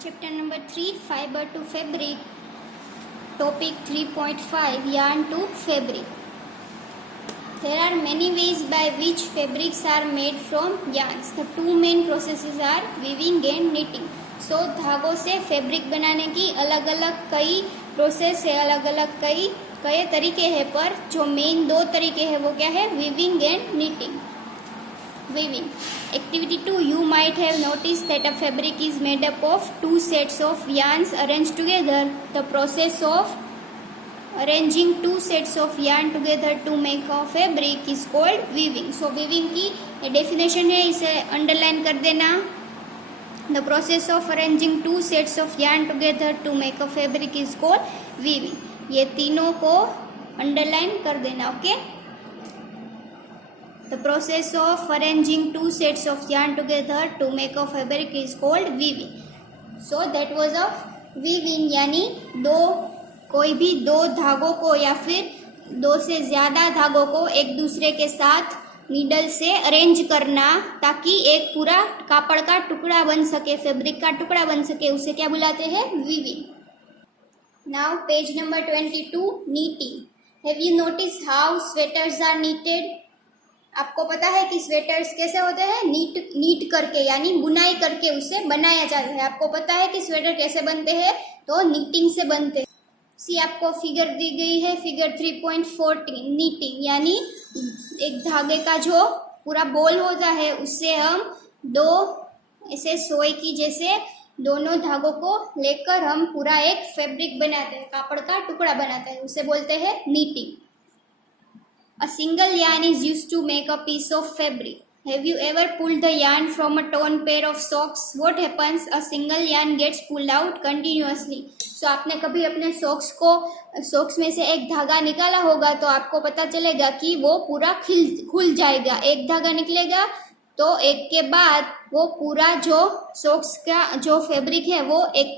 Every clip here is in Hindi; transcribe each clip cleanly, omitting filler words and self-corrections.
Chapter number 3, Fiber to Fabric. Topic 3.5, Yarn to Fabric. There are many ways by which fabrics are made from yarns. The two main processes are weaving and knitting. So धागों से फैब्रिक बनाने की अलग अलग कई प्रोसेस है, अलग अलग कई तरीके हैं, पर जो मेन दो तरीके हैं वो क्या है, weaving and knitting. Weaving. Activity 2. You might have noticed that a fabric is made up of two sets of yarns arranged together. The process of arranging two sets of yarn together to make a fabric is called weaving. So weaving की definition है, इसे underline कर देना. The process of arranging two sets of yarn together to make a fabric is called weaving. ये तीनों को underline कर देना, okay? The process of arranging two sets of yarn together to make a fabric is called weaving. So that was a weaving, यानी कोई भी दो धागों को या फिर दो से ज़्यादा धागों को एक दूसरे के साथ नीडल से अरेंज करना ताकि एक पूरा कापड़ का टुकड़ा बन सके, फैब्रिक का टुकड़ा बन सके, उसे क्या बुलाते हैं, weaving. Now page number 22, knitting. Have you noticed how sweaters are knitted? आपको पता है कि स्वेटर्स कैसे होते हैं, नीट करके यानी बुनाई करके उसे बनाया जाता है. आपको पता है कि स्वेटर कैसे बनते हैं, तो नीटिंग से बनते हैं. सी आपको फिगर दी गई है, फिगर 3.14. नीटिंग यानी एक धागे का जो पूरा बॉल होता है उससे हम दो ऐसे सोए की जैसे दोनों धागों को लेकर हम पूरा एक फैब्रिक बनाते हैं, कापड़ का टुकड़ा बनाते हैं, उसे बोलते हैं knitting. A single yarn is used to make a piece of fabric. Have you ever pulled the yarn from a torn pair of socks? What happens? A single yarn gets pulled out continuously. So आपने कभी अपने सॉक्स में से एक धागा निकाला होगा तो आपको पता चलेगा कि वो पूरा खुल जाएगा. एक धागा निकलेगा तो एक के बाद वो पूरा जो सॉक्स का जो फैब्रिक है वो एक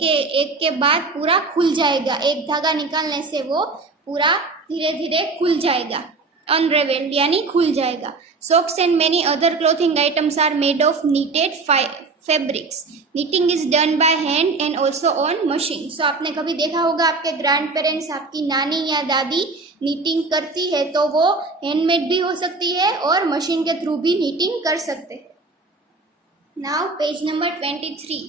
के बाद पूरा खुल जाएगा. एक धागा निकालने से वो पूरा धीरे धीरे खुल जाएगा. Unraveled यानी खुल जाएगा. Socks and many other clothing items are made of knitted fabrics. Knitting is done by hand and also on machine. So आपने कभी देखा होगा आपके ग्रैंड पेरेंट्स, आपकी नानी या दादी नीटिंग करती है तो वो हैंडमेड भी हो सकती है और मशीन के थ्रू भी नीटिंग कर सकते हैं. Now page number 23.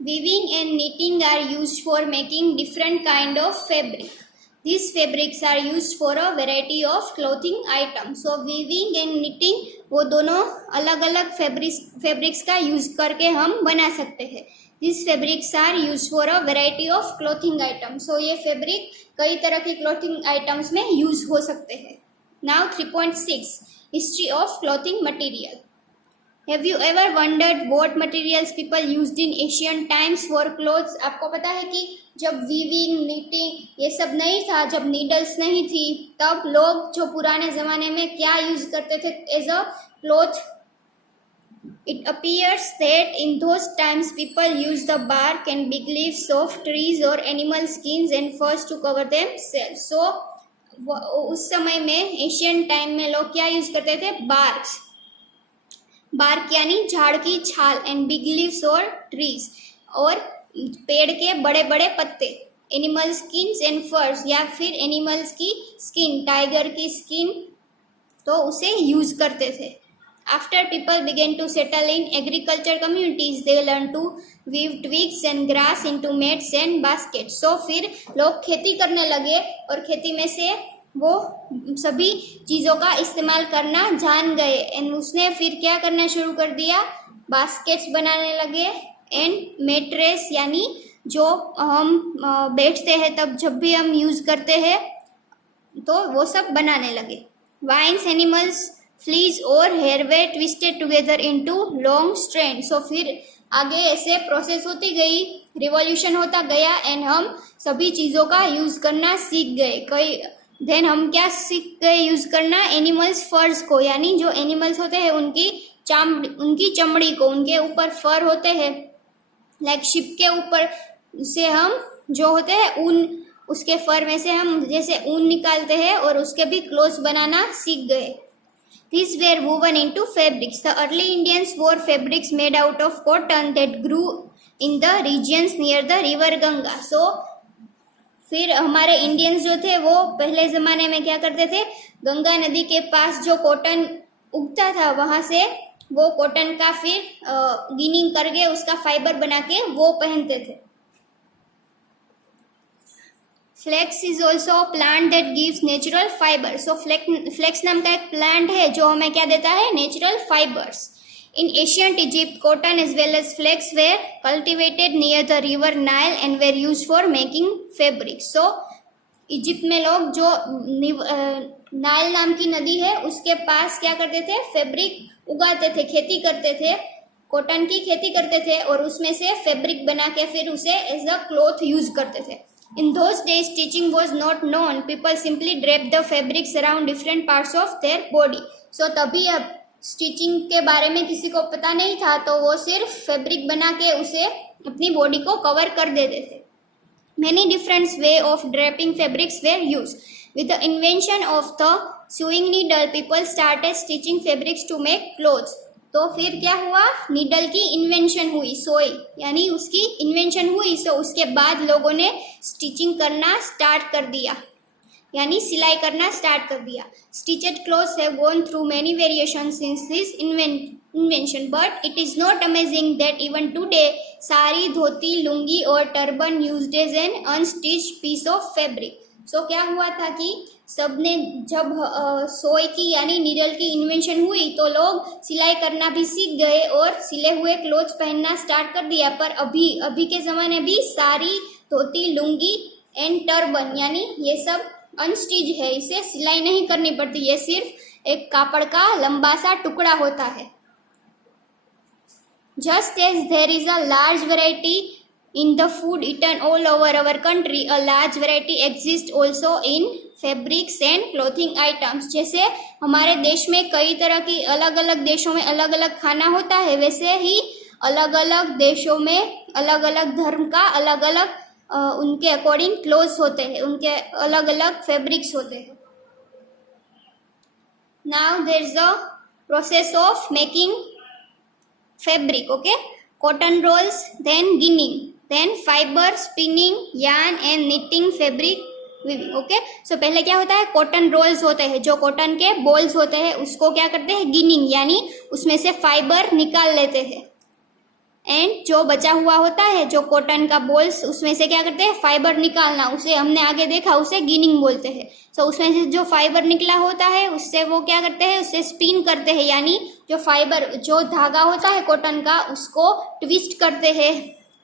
Weaving and knitting are used for making different kind of fabric. These fabrics are used for a variety of clothing items. So weaving and knitting वो दोनों अलग अलग फैब्रिक्स का यूज करके हम बना सकते हैं. These fabrics are used for a variety of clothing items. So ये फैब्रिक कई तरह की क्लोथिंग आइटम्स में यूज हो सकते हैं. Now 3.6, history of clothing material. Have you ever wondered what materials people used in ancient times for clothes? आपको पता है कि जब वीविंग, नीटिंग ये सब नहीं था, जब नीडल्स नहीं थी, तब लोग जो पुराने ज़माने में क्या यूज करते थे as a cloth. It appears that in those times people used the bark and big leaves of trees or animal skins and furs to cover themselves. So उस समय में एशियन टाइम में लोग क्या यूज करते थे, बार्क यानी झाड़ की छाल, एंड बिग लीव्स और ट्रीज और पेड़ के बड़े बड़े पत्ते, एनिमल स्किन्स एंड फर्स या फिर एनिमल्स की स्किन, टाइगर की स्किन, तो उसे यूज करते थे. After people began to settle in agriculture communities they learn to weave twigs and grass into mats and baskets. So फिर लोग खेती करने लगे और खेती में से वो सभी चीज़ों का इस्तेमाल करना जान गए एंड उसने फिर क्या करना शुरू कर दिया, बास्केट्स बनाने लगे एंड मेट्रेस यानी जो हम बैठते हैं तब जब भी हम यूज़ करते हैं तो वो सब बनाने लगे. वाइन्स, एनिमल्स, फ्लीज और hair were twisted together into long strand. So फिर आगे ऐसे प्रोसेस होती गई, रिवॉल्यूशन होता गया एंड हम सभी चीज़ों का यूज़ करना सीख गए. देन हम क्या सीख गए यूज करना, एनिमल्स फर्स को, यानी जो एनिमल्स होते हैं उनकी चमड़ी को, उनके ऊपर फर होते हैं, लाइक शिप के ऊपर से हम जो होते हैं ऊन, उसके फर में से हम जैसे ऊन निकालते हैं और उसके भी क्लोथ्स बनाना सीख गए. These were woven into fabrics. The early Indians wore fabrics made out of cotton that grew in the regions near the river Ganga. So फिर हमारे इंडियंस जो थे वो पहले ज़माने में क्या करते थे, गंगा नदी के पास जो कॉटन उगता था वहाँ से वो कॉटन का फिर गिनिंग करके उसका फाइबर बना के वो पहनते थे। Flax is also plant that gives natural fibre. So flax नाम का एक प्लांट है जो हमें क्या देता है, natural fibres. In ancient Egypt cotton as well as flax were cultivated near the river Nile and were use for making fabric. So Egypt में लोग जो नाइल नाम की नदी है उसके पास क्या करते थे, फैब्रिक उगाते थे, खेती करते थे, कॉटन की खेती करते थे और उसमें से फैब्रिक बना के फिर उसे एज अ क्लॉथ यूज करते थे। In those days, stitching was not known. People simply draped the fabrics around different parts of their body. So तभी अब स्टिचिंग के बारे में किसी को पता नहीं था तो वो सिर्फ फैब्रिक बना के उसे अपनी बॉडी को कवर कर देते थे। Many different way of draping fabrics were used. With the invention of the sewing needle, people started stitching fabrics to make clothes. तो फिर क्या हुआ, नीडल की इन्वेंशन हुई, सोई यानी उसकी इन्वेंशन हुई। सो उसके बाद लोगों ने स्टिचिंग करना स्टार्ट कर दिया, यानी सिलाई करना स्टार्ट कर दिया। Stitched clothes have gone through many variation since this invention, but it is not amazing that even today sari, dhoti, lungi और turban used as an unstitched piece of fabric. So क्या हुआ था कि सबने जब सोई की यानी नीडल की इन्वेंशन हुई तो लोग सिलाई करना भी सीख गए और सिले हुए क्लोथ्स पहनना स्टार्ट कर दिया। पर अभी के ज़माने भी साड़ी, धोती, लुंगी एंड टर्बन यानी ये सब अनस्टिच है, इसे सिलाई नहीं करनी पड़ती, ये सिर्फ एक कापड़ का लंबा सा टुकड़ा होता है। Just as there is a large variety in the food eaten all over our country, a large variety exists also in fabrics and clothing items. जैसे हमारे देश में कई तरह की अलग अलग देशों में अलग अलग खाना होता है, वैसे ही अलग अलग देशों में अलग अलग धर्म का अलग अलग उनके अकॉर्डिंग क्लोथ्स होते हैं, उनके अलग अलग फैब्रिक्स होते हैं। Now there is a process of making fabric, okay? Cotton rolls, then ginning, then fiber, spinning, yarn and knitting, fabric weaving, okay? So पहले क्या होता है, कॉटन रोल्स होते हैं, जो कॉटन के बॉल्स होते हैं उसको क्या करते हैं, गिनिंग यानी उसमें से फाइबर निकाल लेते हैं। एंड जो बचा हुआ होता है जो कॉटन का बॉल्स उसमें से क्या करते हैं, फाइबर निकालना, उसे हमने आगे देखा उसे गिनिंग बोलते हैं। सो उसमें से जो फाइबर निकला होता है उससे वो क्या करते हैं, उससे स्पिन करते हैं यानी जो फाइबर जो धागा होता है कॉटन का उसको ट्विस्ट करते हैं।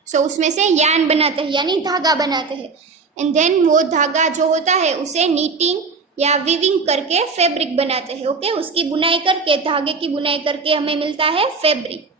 सो उसमें से यार्न बनाते हैं यानी धागा बनाते हैं। एंड देन वो धागा जो होता है उसे नीटिंग या वीविंग करके फैब्रिक बनाते हैं, ओके? उसकी बुनाई करके, धागे की बुनाई करके हमें मिलता है फैब्रिक।